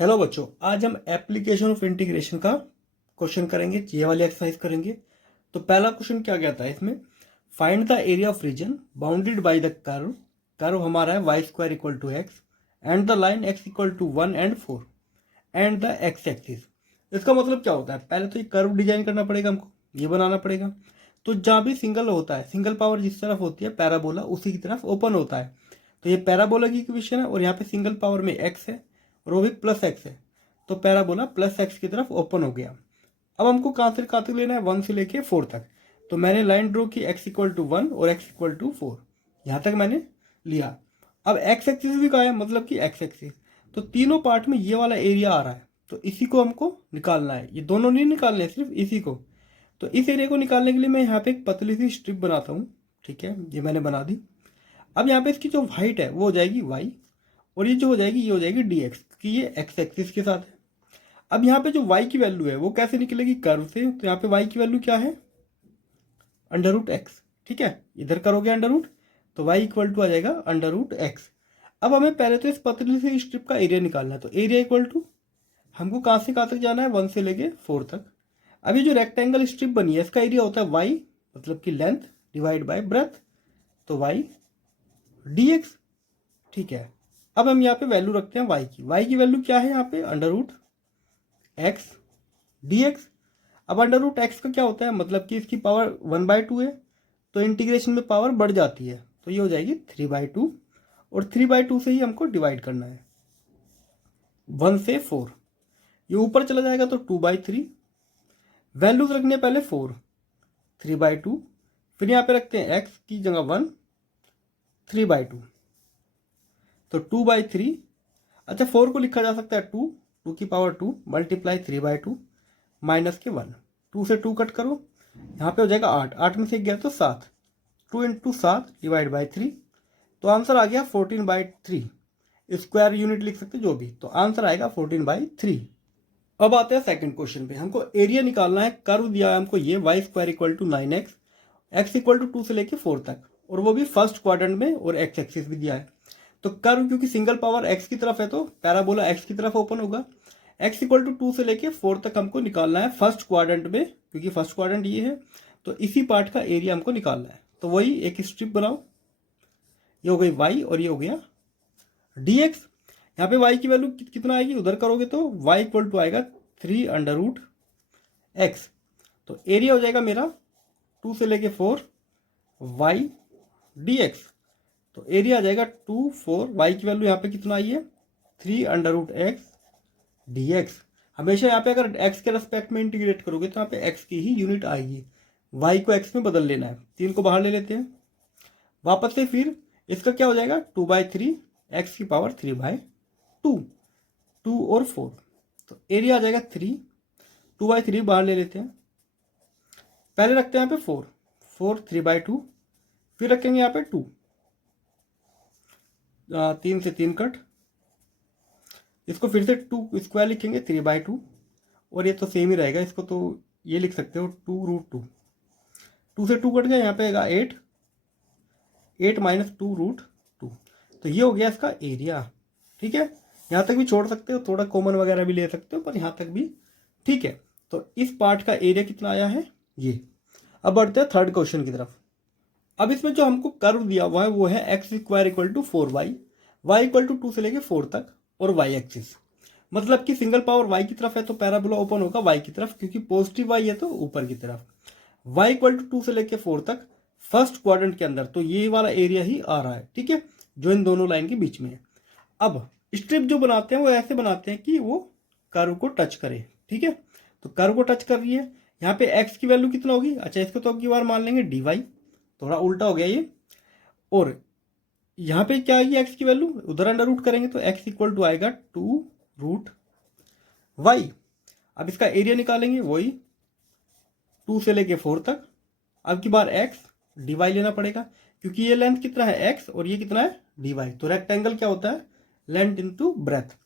Hello बच्चों, आज हम एप्लीकेशन ऑफ इंटीग्रेशन का क्वेश्चन करेंगे। ये वाली एक्सरसाइज करेंगे। तो पहला क्वेश्चन क्या कहता है इसमें, find the area of region bounded by the curve. Curve हमारा है y square equal to x and the line x equal to 1 and 4 and the x axis. इसका मतलब क्या होता है, पहले तो ये कर्व डिजाइन करना पड़ेगा, हमको ये बनाना पड़ेगा। तो जहाँ भी सिंगल होता है, सिंगल पावर जिस तरफ होती है पैराबोला उसी की तरफ ओपन होता है। तो ये पैराबोला की इक्वेशन है और यहाँ पे सिंगल पावर में एक्स है और वो भी प्लस एक्स है। तो पैराबोला प्लस एक्स की तरफ ओपन हो गया। अब हमको कहाँ तक लेना है, 1 से लेके 4 तक। तो मैंने लाइन ड्रॉ की एक्स इक्वल टू 1 और एक्स इक्वल टू 4, यहाँ तक मैंने लिया। अब एक्स एक्सिस भी कहा है, मतलब कि एक्स एक्सिस। तो तीनों पार्ट में ये वाला एरिया आ रहा है, तो इसी को हमको निकालना है। ये दोनों नहीं निकालने, सिर्फ इसी को। तो इस एरिया को निकालने के लिए मैं यहाँ पे एक पतली सी स्ट्रिप बनाता हूँ। ठीक है, ये मैंने बना दी। अब यहाँ पे इसकी जो हाइट है वो हो जाएगी वाई, और ये जो हो जाएगी ये हो जाएगी डी एक्स, कि ये एक्स एक्सिस के साथ है। अब यहाँ पे जो y की वैल्यू है वो कैसे निकलेगी, कर्व से। तो यहाँ पे y की वैल्यू क्या है, अंडर रूट एक्स। ठीक है, इधर करोगे अंडर रूट, तो y इक्वल टू आ जाएगा अंडर रूट एक्स। अब हमें पहले तो इस पतली सी स्ट्रिप का एरिया निकालना है। तो एरिया इक्वल टू, हमको कहाँ से कहाँ तक जाना है, 1 से लेके 4 तक। अब ये जो रेक्टेंगल स्ट्रिप बनी है इसका एरिया होता है y, मतलब कि लेंथ डिवाइड बाय ब्रेथ, तो y dx। ठीक है, अब हम यहाँ पे वैल्यू रखते हैं y की वैल्यू क्या है यहाँ पे, under root x d x. अब अंडर रूट एक्स का क्या होता है, मतलब कि इसकी पावर 1/2 है, तो इंटीग्रेशन में पावर बढ़ जाती है, तो ये हो जाएगी 3/2, और 3/2 से ही हमको डिवाइड करना है, 1 से 4। ये ऊपर चला जाएगा तो 2/3, वैल्यूज रखने पहले 4, 3/2, फिर यहाँ पे रखते हैं एक्स की जगह 1, 3/2, तो 2/3। अच्छा, 4 को लिखा जा सकता है 2 की पावर 2 मल्टीप्लाई 3/2 माइनस के 1, 2 से 2 कट करो, यहाँ पे हो जाएगा 8, 8 में से गया तो 7, 2 इंटू 7 डिवाइड बाई 3, तो आंसर आ गया 14/3। स्क्वायर यूनिट लिख सकते जो भी, तो आंसर आएगा 14/3। अब आते हैं सेकंड क्वेश्चन पे। हमको एरिया निकालना है, कर्व दिया है हमको ये y square equal to 9x, x equal to 2 से लेके 4 तक, और वो भी फर्स्ट क्वाड्रेंट में, और एक्स एक्सिस भी दिया है। तो कर्व क्योंकि सिंगल पावर एक्स की तरफ है तो पैराबोला एक्स की तरफ ओपन होगा। एक्स इक्वल टू 2 से लेके 4 तक हमको निकालना है फर्स्ट क्वाड्रेंट में, क्योंकि फर्स्ट क्वाड्रेंट ये है। तो इसी पार्ट का एरिया हमको निकालना है। तो वही एक स्ट्रिप बनाओ, ये हो गई y और ये हो गया dx। यहाँ पे y की वैल्यू कितना आएगी, उधर करोगे तो y इक्वल टू आएगा 3 अंडर रूट एक्स। तो एरिया हो जाएगा मेरा 2 से लेके 4 y dx। तो एरिया आ जाएगा 2 4, y की वैल्यू यहाँ पे कितना आई है 3 अंडर रूट एक्स dx। हमेशा यहाँ पे अगर x के रेस्पेक्ट में इंटीग्रेट करोगे तो यहाँ पे x की ही यूनिट आएगी, y को x में बदल लेना है। 3 को बाहर ले लेते हैं वापस से, फिर इसका क्या हो जाएगा 2/3 x की पावर 3/2, 2 और 4, तो एरिया आ जाएगा 3, 2/3 बाहर ले लेते हैं, पहले रखते हैं यहाँ पे 4, 4 3/2, फिर रखेंगे यहाँ पे 2, 3 से 3 कट, इसको फिर से 2 स्क्वायर लिखेंगे 3/2, और ये तो सेम ही रहेगा, इसको तो ये लिख सकते हो 2√2, 2 से 2 कट गया, यहाँ पे आएगा 8, 8 माइनस 2√2, तो ये हो गया इसका एरिया। ठीक है, यहाँ तक भी छोड़ सकते हो, थोड़ा कॉमन वगैरह भी ले सकते हो, पर यहाँ तक भी ठीक है। तो इस पार्ट का एरिया कितना आया है ये। अब बढ़ते हैं थर्ड क्वेश्चन की तरफ। अब इसमें जो हमको कर्व दिया हुआ है वो है x square equal to 4y, y equal to 2 से लेके 4 तक, और वाई एक्सिस, मतलब कि सिंगल पावर y की तरफ है तो पैराबोला ओपन होगा y की तरफ, क्योंकि पॉजिटिव y है तो ऊपर की तरफ। y इक्वल टू 2 से लेके 4 तक फर्स्ट क्वाड्रेंट के अंदर, तो ये वाला एरिया ही आ रहा है। ठीक है, जो इन दोनों लाइन के बीच में है। अब स्ट्रिप जो बनाते हैं वो ऐसे बनाते हैं कि वो कर्व को टच करे। ठीक है, तो कर्व को टच कर रही है। यहाँ पे x की वैल्यू कितना होगी, अच्छा इसको तो अब की बार मान लेंगे dy, थोड़ा उल्टा हो गया ये। और यहाँ पे क्या आएगी x की वैल्यू, उधर अंडर रूट करेंगे तो x इक्वल टू आएगा 2√y। अब इसका एरिया निकालेंगे, वही 2 से लेके 4 तक। अब की बार x dy लेना पड़ेगा, क्योंकि ये लेंथ कितना है x और ये कितना है dy, तो रेक्टेंगल क्या होता है लेंथ इंटू ब्रेथ।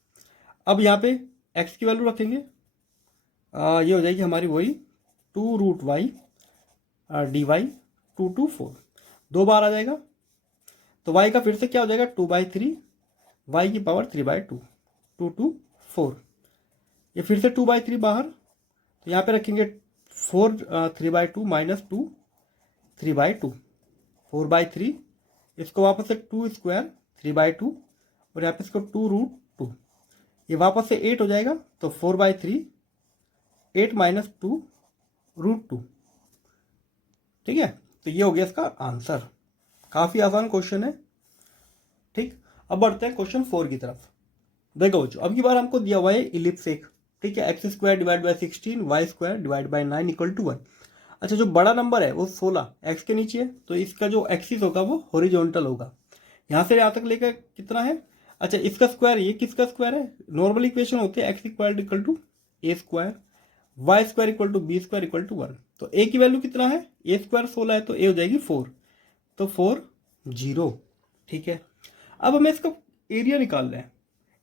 अब यहाँ पे x की वैल्यू रखेंगे, ये हो जाएगी हमारी वही 2√y dy, 2 to 4, 2 बार आ जाएगा, तो y का फिर से क्या हो जाएगा 2/3, y की पावर 3/2, 2 to 4, ये फिर से 2/3 बाहर, तो यहाँ पे रखेंगे 4 3/2 माइनस 2 3/2, 4/3, इसको वापस से 2 स्क्वायर 3/2 और यहाँ पे इसको 2√2, ये वापस से 8 हो जाएगा, तो 4/3 8 माइनस 2√2, ठीक है। तो ये हो गया इसका आंसर। काफ़ी आसान क्वेश्चन है, ठीक। अब बढ़ते हैं क्वेश्चन 4 की तरफ। देखो बच्चों, अब की बार हमको दिया हुआ है इलिप्स एक, ठीक है, x² divide by 16 y² divide by 9 equal to 1। अच्छा, जो बड़ा नंबर है वो 16 x के नीचे है, तो इसका जो एक्सिस होगा वो हॉरिजॉन्टल होगा। यहाँ से यहाँ तक लेकर कितना है, अच्छा इसका स्क्वायर, ये किसका स्क्वायर है, नॉर्मल इक्वेशन होती है x equal to a² y² equal to b² equal to 1। तो a की वैल्यू कितना है, a² 16 है, तो a हो जाएगी 4, तो 4 0, ठीक है। अब हमें इसका एरिया निकालना है।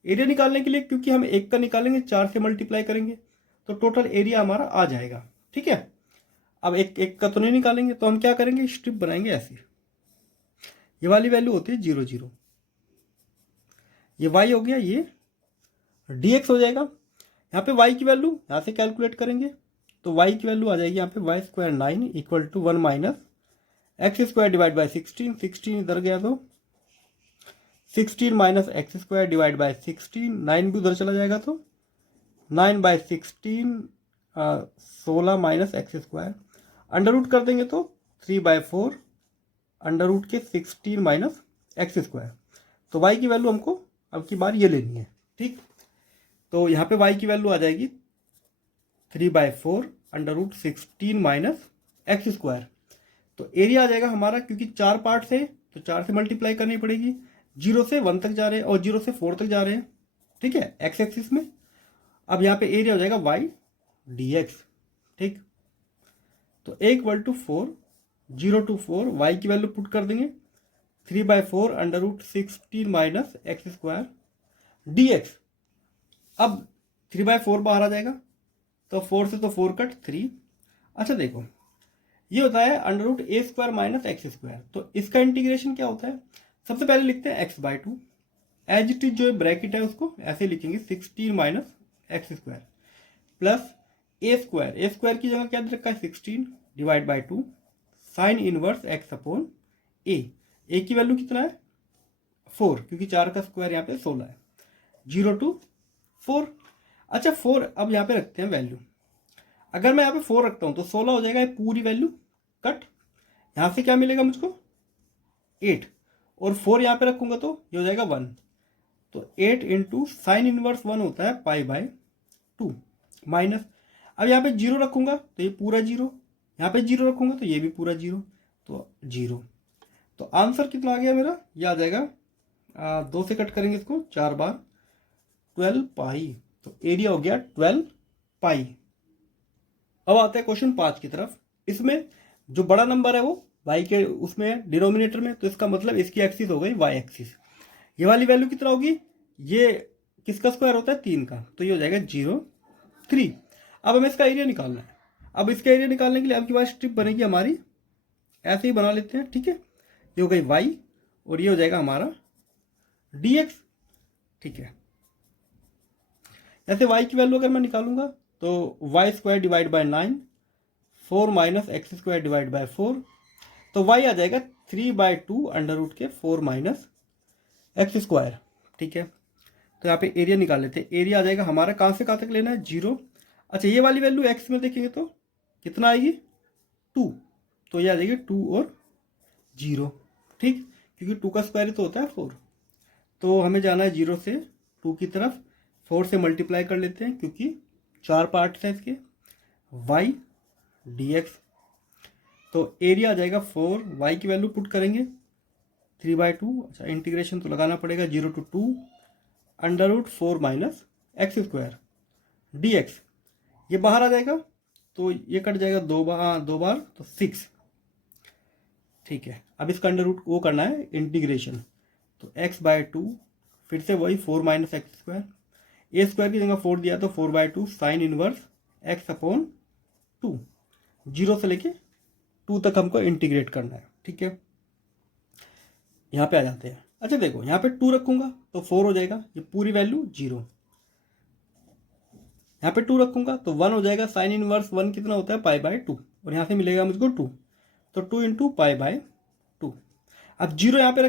एरिया निकालने के लिए, क्योंकि हम 1 का निकालेंगे 4 से मल्टीप्लाई करेंगे तो टोटल एरिया हमारा आ जाएगा, ठीक है। अब एक का तो नहीं निकालेंगे, तो हम क्या करेंगे, स्ट्रिप बनाएंगे ऐसी, ये वाली वैल्यू होती है 0 0, ये y हो गया, ये dx हो जाएगा। यहाँ पे y की वैल्यू यहाँ से कैलकुलेट करेंगे, तो y की वैल्यू आ जाएगी यहाँ पे y² 9 equal to 1 minus x² divide by 16, 16 इधर गया तो 16 माइनस x² डिवाइड बाई 16, 9 भी उधर चला जाएगा तो 9/16 16 माइनस x², अंडर रूट कर देंगे तो 3/4 अंडर रूट के 16 माइनस x²। तो y की वैल्यू हमको अब की बार ये लेनी है, ठीक। तो यहाँ पे y की वैल्यू आ जाएगी 3/4 अंडर रूट 16 माइनस x²। तो एरिया आ जाएगा हमारा, क्योंकि 4 पार्ट है तो 4 से मल्टीप्लाई करनी पड़ेगी, 0 से 1 तक जा रहे हैं और 0 से 4 तक जा रहे हैं, ठीक है, x एक्सिस में। अब यहाँ पे एरिया हो जाएगा y dx, ठीक। तो a इक्वल टू 4, 0 to 4, y की वैल्यू पुट कर देंगे 3/4 under root 16 minus x² dx। अब 3/4 बाहर आ जाएगा, तो 4 से तो 4 कट 3। अच्छा देखो, ये होता है under root a² minus x², तो इसका इंटीग्रेशन क्या होता है, सबसे पहले लिखते हैं x/2, एज इट इज जो ब्रैकेट है उसको ऐसे लिखेंगे 16 माइनस x² प्लस a² की जगह क्या रखा है 16 divide by 2 sign inverse x upon a की वैल्यू कितना है 4, क्योंकि 4 का स्क्वायर यहाँ पे 16 है, 0 to 4। अच्छा 4 अब यहाँ पे रखते हैं वैल्यू, अगर मैं यहाँ पे 4 रखता हूँ तो 16 हो जाएगा, ये पूरी वैल्यू कट, यहाँ से क्या मिलेगा मुझको 8, और 4 यहाँ पे रखूंगा तो ये हो जाएगा 1, तो 8 इंटू साइन इनवर्स 1 होता है π/2 माइनस, अब यहाँ पे 0 रखूंगा तो ये पूरा 0, यहाँ पे 0 रखूंगा तो ये भी पूरा 0, तो 0। तो आंसर कितना आ गया मेरा, ये आ जाएगा 2 से कट करेंगे इसको 4 बार 12 पाई, तो एरिया हो गया 12 पाई। अब आते हैं क्वेश्चन 5 की तरफ। इसमें जो बड़ा नंबर है वो y के उसमें डिनोमिनेटर में, तो इसका मतलब इसकी एक्सिस हो गई y एक्सिस। ये वाली वैल्यू कितना होगी, ये किसका स्क्वायर होता है 3 का, तो ये हो जाएगा 0 3। अब हमें इसका एरिया निकालना है। अब इसका एरिया निकालने के लिए आपके पास स्ट्रिप बनेगी हमारी, ऐसे ही बना लेते हैं, ठीक है। ये हो गई y और ये हो जाएगा हमारा dx, ठीक है। ऐसे y की वैल्यू अगर मैं निकालूंगा तो y² divide by 9 4 minus x² divide by 4, तो y आ जाएगा 3/2 अंडर रूट के 4 माइनस x², ठीक है। तो यहाँ पे एरिया निकाल लेते हैं, एरिया आ जाएगा हमारा कहाँ से कहाँ तक लेना है 0। अच्छा ये वाली वैल्यू x में देखेंगे तो कितना आएगी 2, तो ये आ जाएगी 2 और 0, ठीक, क्योंकि 2 का स्क्वायर तो होता है 4। तो हमें जाना है 0 से 2 की तरफ, 4 से मल्टीप्लाई कर लेते हैं क्योंकि 4 पार्ट्स हैं इसके, y dx। तो एरिया आ जाएगा 4, y की वैल्यू पुट करेंगे 3/2, अच्छा इंटीग्रेशन तो लगाना पड़ेगा 0 to 2 under root 4 minus x² dx। ये बाहर आ जाएगा तो ये कट जाएगा 2 बार तो 6, ठीक है। अब इसका अंडर रूट वो करना है इंटीग्रेशन, तो x/2 फिर से वही 4 माइनस x², a² की जगह 4 दिया तो 4/2 साइन इनवर्स x अपॉन 2, 0 से लेके 2 तक हमको इंटीग्रेट करना है, ठीक है। यहाँ पे आ जाते हैं। अच्छा देखो यहाँ पे 2 रखूंगा तो 4 हो जाएगा, ये पूरी वैल्यू 0, यहाँ पे 2 रखूंगा तो 1 हो जाएगा, साइन इनवर्स 1 कितना होता है, पाई बाय 2, और यहाँ से मिलेगा मुझको 2, तो 2 इंटू पाई बाय 2। अब 0 यहाँ पे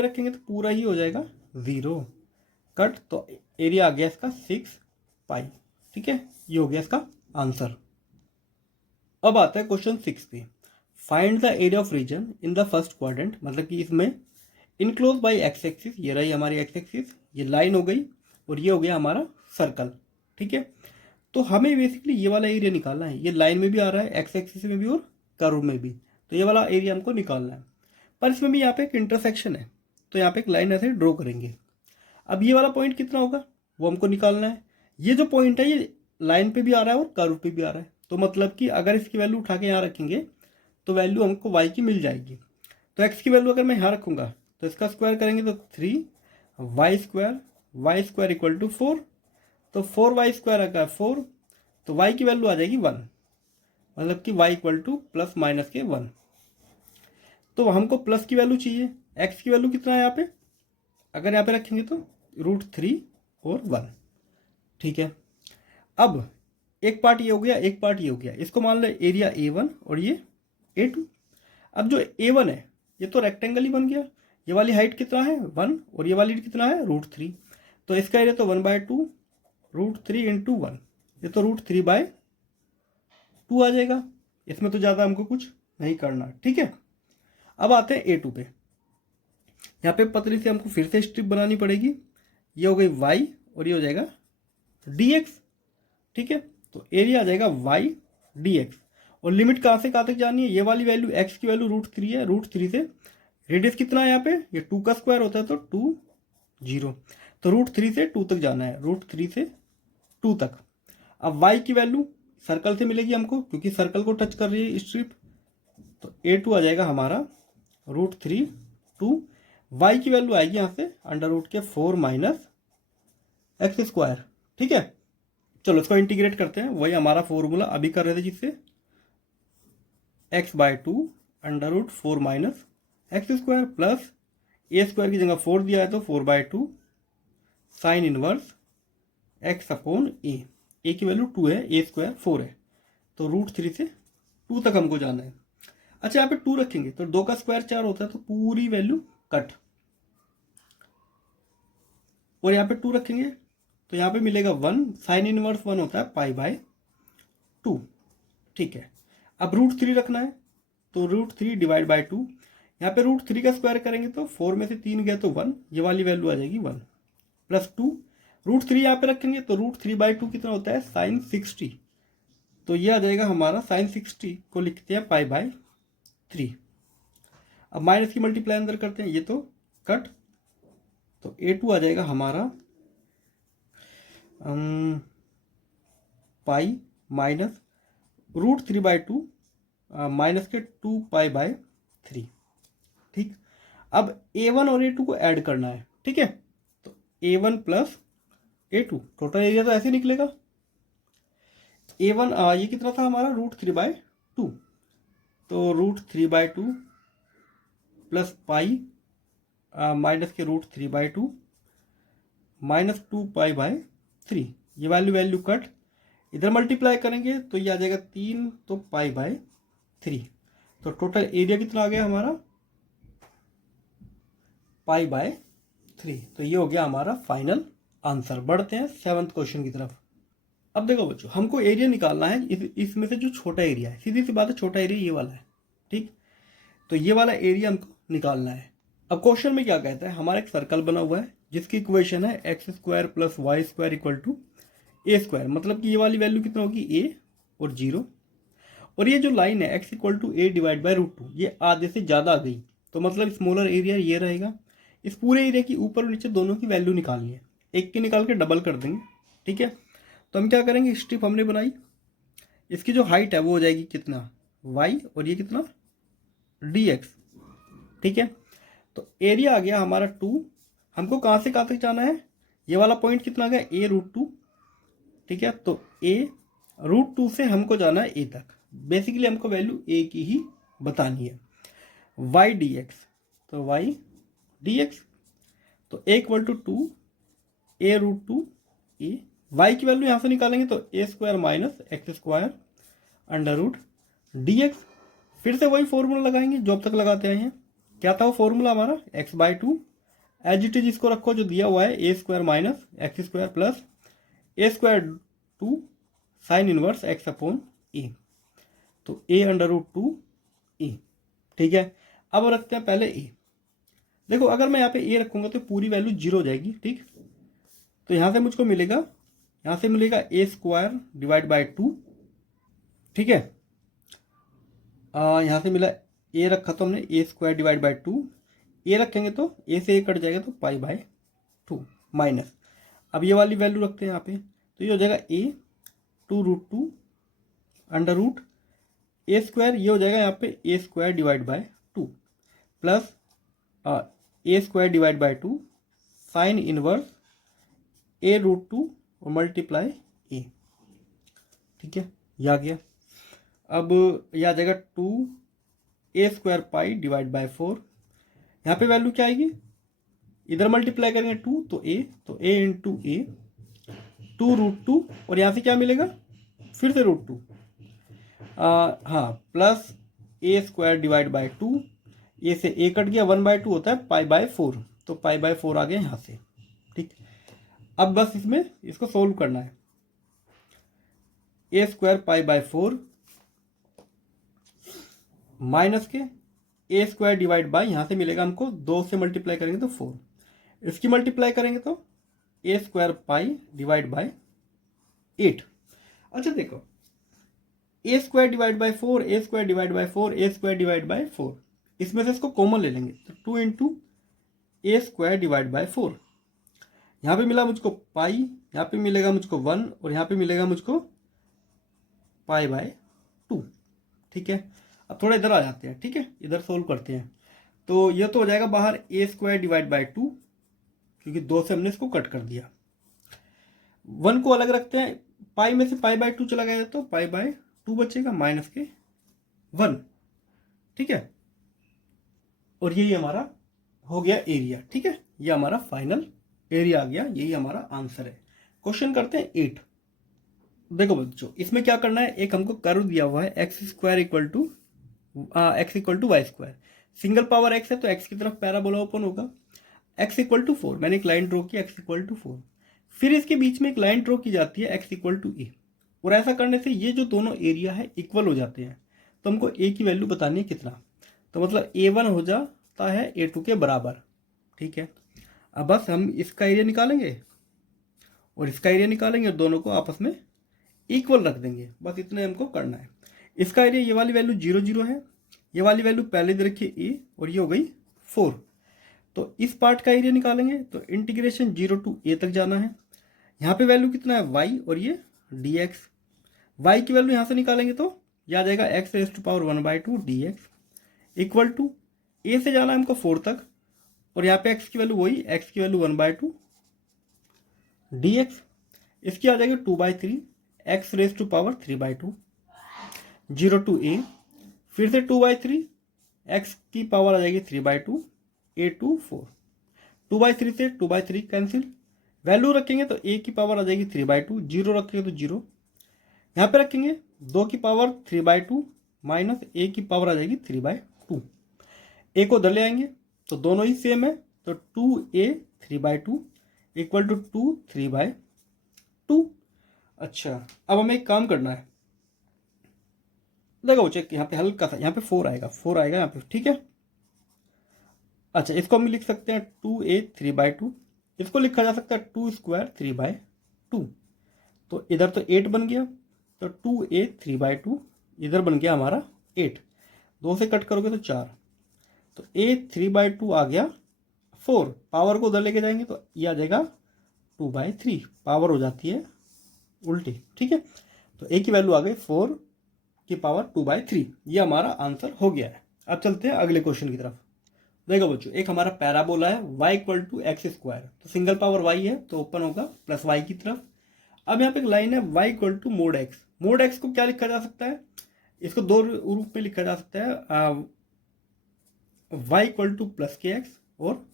रखेंगे तो पूरा ही हो जाएगा 0, कट, तो एरिया आ गया इसका 6 पाई। ठीक है, ये हो गया इसका आंसर। अब आता है क्वेश्चन 6 पे, find the area of region in the first quadrant, मतलब कि इसमें इनक्लोज बाय एक्स एक्सिस, ये रही हमारी एक्स एक्सिस, ये लाइन हो गई, और ये हो गया हमारा सर्कल। ठीक है, तो हमें बेसिकली ये वाला एरिया निकालना है, ये लाइन में भी आ रहा है, एक्स एक्सिस में भी और कर्व में भी, तो ये वाला एरिया हमको निकालना है। पर इसमें भी यहाँ पे एक इंटरसेक्शन है, तो यहाँ पे एक लाइन ऐसे ड्रॉ करेंगे। अब ये वाला पॉइंट कितना होगा वो हमको निकालना है। ये जो पॉइंट है ये लाइन पे भी आ रहा है और कर्व पे भी आ रहा है, तो मतलब कि अगर इसकी वैल्यू उठा के यहाँ रखेंगे तो वैल्यू हमको y की मिल जाएगी। तो x की वैल्यू अगर मैं यहाँ रखूंगा तो इसका स्क्वायर करेंगे तो 3 y स्क्वायर इक्वल टू 4, तो 4y स्क्वायर आएगा 4, तो y की वैल्यू आ जाएगी 1, मतलब कि y equal two plus minus के 1। तो हमको प्लस की वैल्यू चाहिए, x की वैल्यू कितना है यहाँ पे, अगर यहाँ पे रखेंगे तो √3 और 1। ठीक है, अब एक पार्ट ये हो गया, एक पार्ट ये हो गया, इसको मान लो एरिया A1 और ये A2। अब जो A1 है ये तो रेक्टेंगल ही बन गया, ये वाली हाइट कितना है 1 और ये वाली कितना है √3, तो इसका एरिया तो 1/2 √3 इंटू 1, ये तो √3/2 आ जाएगा। इसमें तो ज़्यादा हमको कुछ नहीं करना। ठीक है, अब आते हैं A2 पे। यहाँ पे पतली से हमको फिर से स्ट्रिप बनानी पड़ेगी, ये हो गई y और ये हो जाएगा dx। ठीक है, तो एरिया आ जाएगा y dx, और लिमिट कहाँ से कहाँ तक जानी है, ये वाली वैल्यू x की वैल्यू √3 है, √3 से रेडियस कितना है यहाँ पे, ये 2 का स्क्वायर होता है तो 2 0, तो √3 से 2 तक जाना है, √3 से 2 तक। अब y की वैल्यू सर्कल से मिलेगी हमको, क्योंकि सर्कल को टच कर रही है स्ट्रिप, तो A2 आ जाएगा हमारा √3 2, y की वैल्यू आएगी यहाँ से √4 माइनस एक्स स्क्वायर। ठीक है, चलो इसको इंटीग्रेट करते हैं, वही हमारा फॉर्मूला अभी कर रहे थे, जिससे x/2 √4 minus x square plus a square की जगह 4 दिया है तो 4/2 sine inverse x upon a की वैल्यू 2 है, ए स्क्वायर 4 है, तो √3 से 2 तक हमको जाना है। अच्छा, यहाँ पे 2 रखेंगे तो 2 का स्क्वायर 4 होता है, तो पूरी वैल्यू कट, और यहाँ पे 2 रखेंगे तो यहाँ पे मिलेगा 1, साइन इनवर्स 1 होता है π/2। ठीक है, अब √3 रखना है तो √3 डिवाइड बाई 2, यहाँ पे √3 का स्क्वायर करेंगे तो 4 में से 3 गया तो 1, ये वाली वैल्यू आ जाएगी 1 प्लस 2, √3 यहाँ पे रखेंगे तो √3/2 कितना होता है साइन 60, तो ये आ जाएगा हमारा साइन 60 को लिखते हैं π/3। अब माइनस की मल्टीप्लाई अंदर करते हैं, ये तो कट, तो A2 आ जाएगा हमारा पाई माइनस √3/2 माइनस के 2π/3। ठीक, अब A1 और A2 को ऐड करना है। ठीक है, तो A1 plus A2, total area तो ऐसे निकलेगा। A1 ये कितना था हमारा √3/2, तो √3/2 प्लस पाई माइनस के √3/2 माइनस 2π/3, ये वैल्यू कट, इधर मल्टीप्लाई करेंगे तो ये आ जाएगा 3, तो π/3, तो टोटल एरिया कितना आ गया हमारा π/3। तो ये हो गया हमारा फाइनल आंसर। बढ़ते हैं 7th क्वेश्चन की तरफ। अब देखो बच्चों, हमको एरिया निकालना है इसमें से जो छोटा एरिया है, सीधी सी बात है, छोटा एरिया ये वाला है। ठीक, तो ये वाला एरिया हमको निकालना है। अब क्वेश्चन में क्या कहता है, हमारा एक सर्कल बना हुआ है जिसकी इक्वेशन है x² plus y square equal to a square, मतलब कि ये वाली वैल्यू कितना होगी a और 0, और ये जो लाइन है x equal to a divide by √2, ये आधे से ज़्यादा आ गई, तो मतलब स्मॉलर एरिया ये रहेगा। इस पूरे एरिया की ऊपर और नीचे दोनों की वैल्यू निकालनी है, एक की निकाल के डबल कर देंगे। ठीक है, तो हम क्या करेंगे, स्ट्रिप हमने बनाई, इसकी जो हाइट है वो हो जाएगी कितना y, और ये कितना dx। ठीक है, तो एरिया आ गया हमारा 2, हमको कहाँ से कहाँ तक जाना है, ये वाला पॉइंट कितना आ गया a√2। ठीक है, तो a√2 से हमको जाना है a तक, बेसिकली हमको वैल्यू a की ही बतानी है। y dx, तो y dx, तो a equal to 2 a√2 a y की वैल्यू यहाँ से निकालेंगे तो a square minus x square under root d x. फिर से वही फॉर्मूला लगाएंगे जो अब तक लगाते आए हैं। क्या था वो फॉर्मूला हमारा, x by two as it is इसको रखो जो दिया हुआ है, a square minus x square plus a square two sine inverse x upon a, तो a under root two a. ठीक है, अब रखते हैं पहले ए। देखो अगर मैं यहाँ पे ए रखूंगा तो पूरी वैल्यू जीरो हो जाएगी। ठीक, तो यहाँ से मुझको मिलेगा, यहाँ से मिलेगा ए स्क्वायर डिवाइड बाई टू। ठीक है, यहाँ से मिला ए रखा तो हमने ए स्क्वायर डिवाइड बाई टू, ए रखेंगे तो ए से ए कट जाएगा तो पाई बाय टू माइनस, अब ये वाली वैल्यू रखते हैं यहाँ पे, तो ये हो जाएगा a two root two under root a square, ये हो जाएगा यहाँ पे a square divide by two plus a square divide by two sine inverse a root two और मल्टीप्लाई ए। ठीक है, ये आ गया। अब यह आ जाएगा two a square pi divide by four, यहाँ पे वैल्यू क्या आएगी, इधर मल्टीप्लाई करेंगे टू तो a into a two root two, और यहाँ से क्या मिलेगा फिर से रूट टू, हाँ plus a square divide by two, a से ए कट गया, वन बाय टू होता है पाई बाय फोर, तो पाई बाय फोर आ गया यहाँ से। ठीक, अब बस इसमें इसको सोल्व करना है, a square pi by four minus के ए स्क्वायर डिवाइड बाय, यहाँ से मिलेगा हमको दो से मल्टीप्लाई करेंगे तो फोर, इसकी मल्टीप्लाई करेंगे तो a square pi divide by eight. अच्छा देखो, a square divide by four, a square divide by four, a square divide by four, इसमें से इसको कॉमन ले लेंगे तो two into a square divide by four, यहाँ पे मिला मुझको पाई, यहाँ पे मिलेगा मुझको वन, और यहाँ पे मिलेगा मुझको पाई बाय टू। ठीक है, अब थोड़ा इधर आ जाते हैं। ठीक है, इधर सोल्व करते हैं, तो ये तो हो जाएगा बाहर ए स्क्वायर डिवाइड बाय टू, क्योंकि दो से हमने इसको कट कर दिया, वन को अलग रखते हैं, पाई में से पाई बाय टू चला गया तो पाई बाय टू बचेगा माइनस के वन। ठीक है, और यही हमारा हो गया एरिया। ठीक है, ये हमारा फाइनल एरिया आ गया, यही हमारा आंसर है। क्वेश्चन करते हैं 8। देखो बच्चों, इसमें क्या करना है, एक हमको कर्व दिया हुआ है x square equal to y square, single power x है तो एक्स की तरफ पैराबोला ओपन होगा, एक्स इक्वल टू फोर, मैंने एक लाइन ड्रॉ की एक्स इक्वल टू फोर, फिर इसके बीच में एक लाइन ड्रॉ की जाती है एक्स इक्वल टू ए, और ऐसा करने से ये जो दोनों एरिया है इक्वल हो जाते हैं, तो हमको ए की वैल्यू बतानी है कितना, तो मतलब A1 हो जाता है A2 के बराबर। ठीक है, अब बस हम इसका एरिया निकालेंगे और इसका एरिया निकालेंगे और दोनों को आपस में इक्वल रख देंगे, बस इतना हमको करना है। इसका एरिया, ये वाली वैल्यू जीरो जीरो है, ये वाली वैल्यू पहले दे रखिए ए, और ये हो गई 4, तो इस पार्ट का एरिया निकालेंगे तो इंटीग्रेशन 0 टू ए तक जाना है, यहाँ पे वैल्यू कितना है y, और ये dx, y की वैल्यू यहाँ से निकालेंगे तो यह आ जाएगा x raise to power 1/2 dx equal to a से जाना है हमको 4 तक, और यहाँ पे x की वैल्यू वही, x की वैल्यू 1/2 dx, इसकी आ जाएगी 2/3 x raise to power 3/2 0 to a, फिर से 2/3 x की पावर आ जाएगी 3/2 a टू 4, 2/3 से 2/3 कैंसिल, वैल्यू रखेंगे तो a की पावर आ जाएगी 3/2, जीरो रखेंगे तो जीरो, यहाँ पे रखेंगे 2 की पावर 3/2 माइनस a की पावर आ जाएगी 3/2, a को उधर ले आएंगे तो दोनों ही सेम है, तो 2a 3/2 इक्वल टू 2 3/2। अच्छा, अब हमें एक काम करना है, देखो चेक, यहाँ पे हल्का सा, यहाँ पे 4 आएगा, 4 आएगा यहाँ पे। ठीक है, अच्छा इसको हम लिख सकते हैं 2a 3/2, इसको लिखा जा सकता है 2 स्क्वायर 3/2, तो इधर तो 8 बन गया, तो 2a 3/2 इधर बन गया हमारा 8, 2 से कट करोगे तो 4, तो a 3/2 आ गया 4, पावर को उधर लेके जाएंगे तो ये आ जाएगा 2/3, पावर हो जाती है उल्टी। ठीक है, तो a की वैल्यू आ गई 4 की पावर 2/3, ये हमारा आंसर हो गया है। अब चलते हैं अगले क्वेश्चन की तरफ। देखो बच्चों, एक हमारा पैराबोला है y equal to x square, तो सिंगल पावर y है तो ओपन होगा प्लस y की तरफ। अब यहाँ पे एक लाइन है y equal to mod x, mod x को क्या लिखा जा सकता है, इसको दो रूप में लिखा जा सकता है, y इक्वल टू प्लस के एक्स और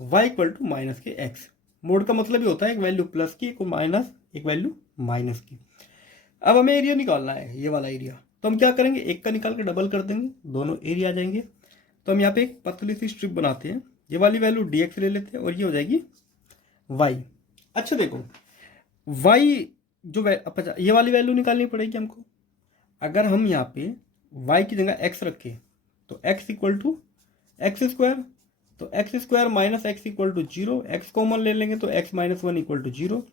y इक्वल टू माइनस के एक्स। मोड का मतलब ही होता है एक वैल्यू प्लस की, एक वैल्यू माइनस की। अब हमें एरिया निकालना है, ये वाला एरिया, तो हम क्या करेंगे, एक का निकाल के डबल कर देंगे, दोनों एरिया आ जाएंगे। तो हम यहाँ पे एक पतली सी स्ट्रिप बनाते हैं, ये वाली वैल्यू dx ले लेते हैं और ये हो जाएगी y। अच्छा देखो y जो अच्छा ये वाली वैल्यू निकालनी पड़ेगी हमको। अगर हम यहाँ पे y की जगह x रखें तो x equal to x square, तो x square minus x equal to zero, x common ले लेंगे तो x minus one equal to zero.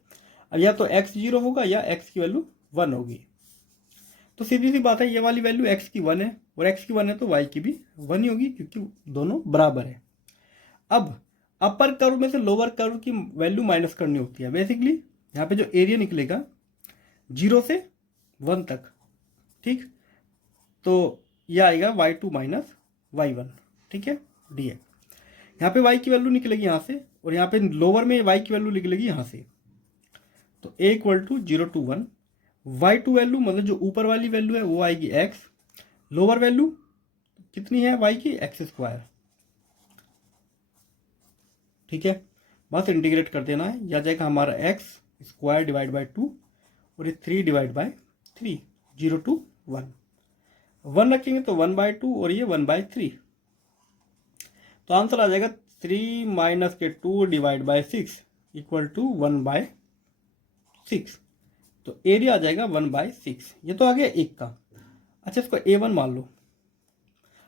अब या तो x जीरो होगा या x की वैल्यू वन होगी। तो सीधी सी बात है, ये वाली वैल्यू x की वन है और x की वन है तो y की भी वन ही होगी, क्योंकि दोनों बराबर है। अब अपर कर्व में से लोअर कर्व की वैल्यू माइनस करनी होती है। बेसिकली यहाँ पे जो एरिया निकलेगा 0 से 1 तक, ठीक, तो ये आएगा y2 माइनस y1, ठीक है, डी है। यहाँ पे y की वैल्यू निकलेगी यहाँ से और यहाँ पे लोअर में y की वैल्यू निकलेगी यहाँ से। तो a equal to 0 to 1, y2 value मतलब जो ऊपर वाली वैल्यू है वो आएगी x, लोअर वैल्यू कितनी है y की, एक्स स्क्वायर, ठीक है। बस इंटीग्रेट कर देना है, यह जाएगा हमारा एक्स स्क्वायर डिवाइड बाई 2 और ये 3 डिवाइड बाई 3, 0 to 1, 1 रखेंगे तो 1/2 और ये 1/3, तो आंसर आ जाएगा 3 minus k 2 divide by 6 equal to 1/6। तो एरिया आ जाएगा 1/6। ये तो आ गया एक का। अच्छा इसको a1 मान लो,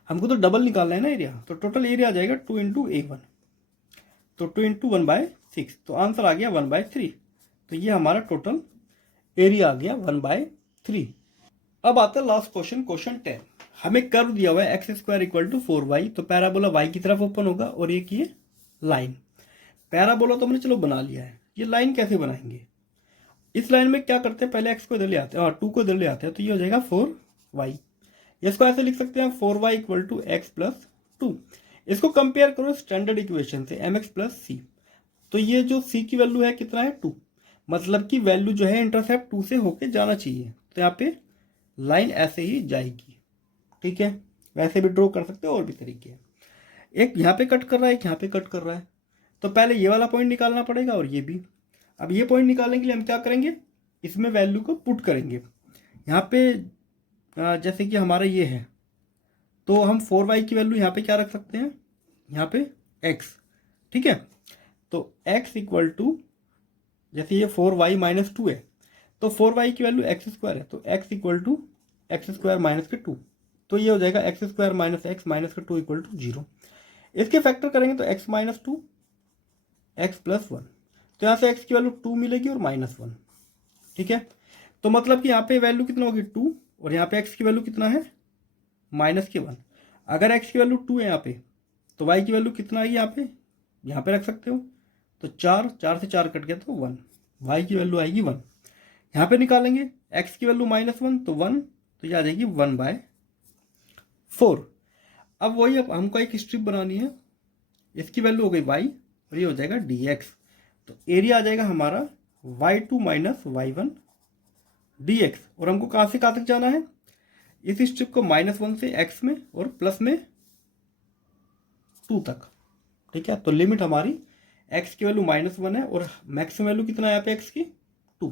हमको तो डबल निकालना है ना एरिया, तो टोटल एरिया आ जाएगा 2 इंटू a1, तो 2 इंटू 1/6, तो आंसर आ गया 1/3। तो ये हमारा टोटल एरिया आ गया 1/3। अब आता है लास्ट क्वेश्चन, क्वेश्चन 10। हमें कर्व दिया हुआ है x square equal to 4y, तो पैराबोला y की तरफ ओपन होगा और ये की लाइन। पैराबोला तो हमने चलो बना लिया है, ये लाइन कैसे बनाएंगे, इस लाइन में क्या करते हैं, पहले x को इधर ले आते हैं और 2 को इधर ले आते हैं, तो ये हो जाएगा 4y। इसको ऐसे लिख सकते हैं 4y equal to x plus 2। इसको कंपेयर करो स्टैंडर्ड इक्वेशन से mx प्लस c, तो ये जो c की वैल्यू है कितना है 2, मतलब कि वैल्यू जो है इंटरसेप्ट 2 से होके जाना चाहिए, तो यहाँ पे लाइन ऐसे ही जाएगी, ठीक है। वैसे भी ड्रॉ कर सकते हो और भी तरीके हैं, एक यहाँ पे कट कर रहा है, एक यहाँ पे कट कर रहा है, तो पहले ये वाला पॉइंट निकालना पड़ेगा और ये भी। अब ये पॉइंट निकालने के लिए हम क्या करेंगे, इसमें वैल्यू को पुट करेंगे। यहाँ पे जैसे कि हमारा ये है, तो हम 4y की वैल्यू यहाँ पे क्या रख सकते हैं, यहाँ पे x, ठीक है। तो x इक्वल टू, जैसे ये 4y माइनस 2 है, तो 4y की वैल्यू एक्स स्क्वायर है, तो x equal to x square minus k 2, तो ये हो जाएगा x square minus x minus k 2 equal to 0। इसके फैक्टर करेंगे तो x माइनस 2 एक्स प्लस 1, तो यहाँ से x की वैल्यू 2 मिलेगी और माइनस 1, ठीक है। तो मतलब कि यहाँ पे वैल्यू कितना होगी 2 और यहाँ पे x की वैल्यू कितना है माइनस के 1। अगर x की वैल्यू 2 है यहाँ पे, तो y की वैल्यू कितना आएगी यहाँ पे रख सकते हो, तो 4 से 4 कट गया तो 1, y की वैल्यू आएगी 1। यहाँ पे निकालेंगे x की वैल्यू माइनस 1 तो 1, तो ये आ जाएगी 1/4। अब वही, अब हमको एक स्ट्रिप बनानी है, इसकी वैल्यू हो गई y और ये हो जाएगा dx, तो एरिया आ जाएगा हमारा y2 माइनस y1 dx। और हमको कहाँ से कहाँ तक जाना है, इस स्ट्रिप को -1 से x में और प्लस में 2 तक, ठीक है। तो लिमिट हमारी x की वैल्यू -1 है और मैक्सिमम वैल्यू कितना है यहाँ पे x की 2,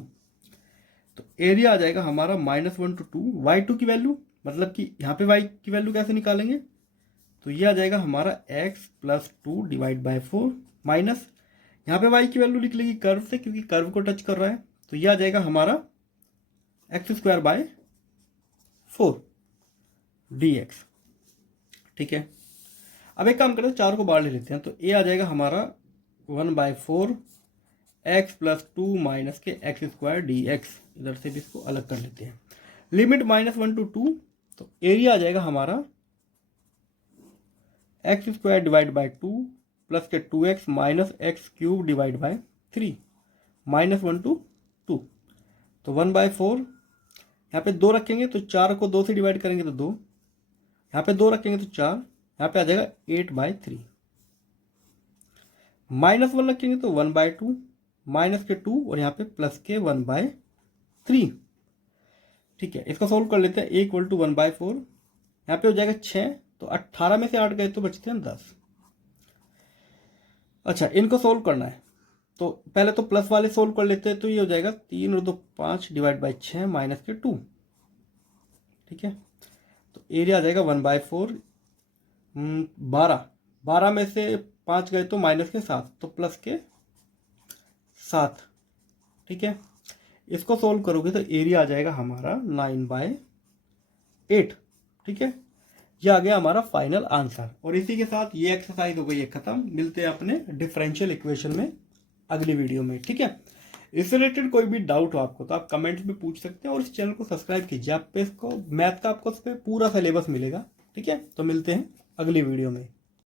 तो एरिया आ जाएगा हमारा -1 to 2, y2 की वैल्यू मतलब कि यहाँ पे y की वैल्यू कैसे निकालेंगे, तो ये आ जाएगा हमारा x plus 2 divide by 4 minus, यहाँ पे y की वैल्यू निकलेगी कर्व से क्योंकि कर्व को टच कर रहा है, तो ये आ जाएगा हमारा एक्स स्क्वायर बाय 4 dx, ठीक है। अब एक काम करते हैं, 4 को बाहर ले लेते हैं, तो a आ जाएगा हमारा 1/4 x प्लस 2 माइनस के एक्स स्क्वायर dx, इधर से भी इसको अलग कर लेते हैं, लिमिट -1 to 2, तो एरिया आ जाएगा हमारा x square divide by 2 plus के 2x minus x cube divide by 3 -1 to 2, तो 1/4, यहाँ पे 2 रखेंगे तो 4 को 2 से डिवाइड करेंगे तो 2, यहाँ पे 2 रखेंगे तो 4, यहाँ पे आ जाएगा 8/3, -1 रखेंगे तो 1/2 माइनस के 2 और यहाँ पे प्लस के 1/3, ठीक है। इसको सोल्व कर लेते हैं, a इक्वल टू 1/4, यहाँ पे हो जाएगा 6, तो 18 में से 8 गए तो बचते हैं 10। अच्छा इनको सोल्व करना है, तो पहले तो प्लस वाले सोल्व कर लेते हैं, तो ये हो जाएगा 3 और 2 5 डिवाइड बाई 6 माइनस के 2, ठीक है। तो एरिया आ जाएगा 1/4, 12 में से 5 गए तो माइनस के 7, तो प्लस के 7, ठीक है। इसको सोल्व करोगे तो एरिया आ जाएगा हमारा 9/8, ठीक है। ये आ गया हमारा फाइनल आंसर। और इसी के साथ ये एक्सरसाइज हो गई है खत्म। मिलते हैं अपने डिफरेंशियल इक्वेशन में अगली वीडियो में, ठीक है। इससे रिलेटेड कोई भी डाउट हो आपको तो आप कमेंट्स में पूछ सकते हैं, और इस चैनल को सब्सक्राइब कीजिए। आप पे इसको मैथ का आपको उस पर पूरा सिलेबस मिलेगा, ठीक है। तो मिलते हैं अगली वीडियो में।